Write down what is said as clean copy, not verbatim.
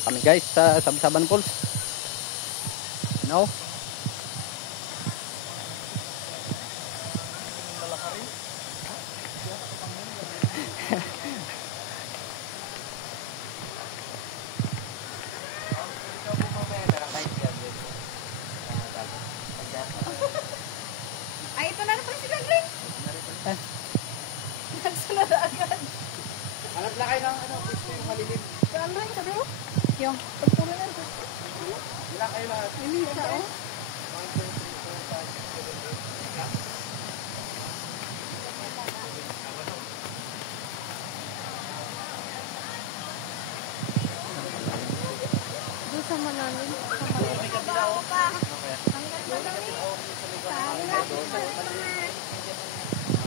na kami guys sa Sabsaban Falls. No? Ay, ito na pala si Gagling. Nagsunod agad. Hanap na kayo ng ano, gusto yung malilim. Saan rin, sabi mo? Yung pagpuro na ito. Wala kayo lahat. Hindi, sa